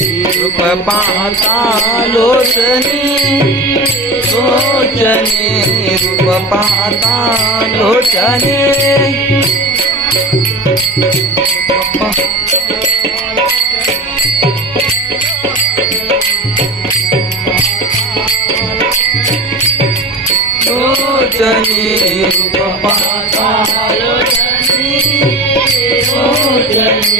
રૂપ પાતા લોચને લોચને રૂપ પાતા લોચને લોચને રૂપ પાતા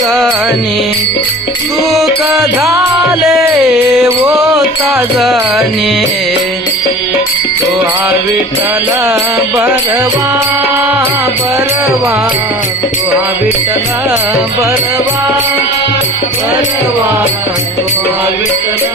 साजनी दुःख झाले ओ साजनी. तो हा विठ्ठल बरवा बरवा. तो हा विठ्ठल बरवा बरवा. तो हा विठ्ठल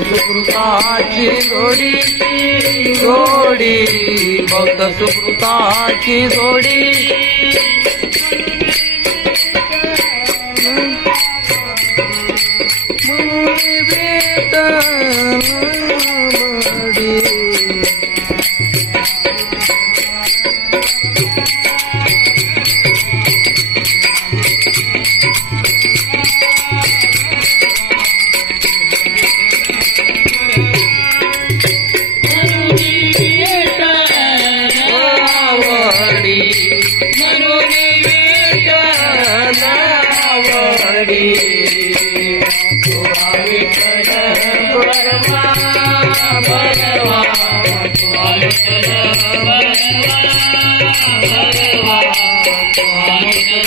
सुकृताची जोडी जोडी बौद्ध सुकृताची जोडी विठ्ठलावडी तुला विठ्ठल बरवा बरवा तुला विठ्ठल बरवा बरवा तुला विठ्ठल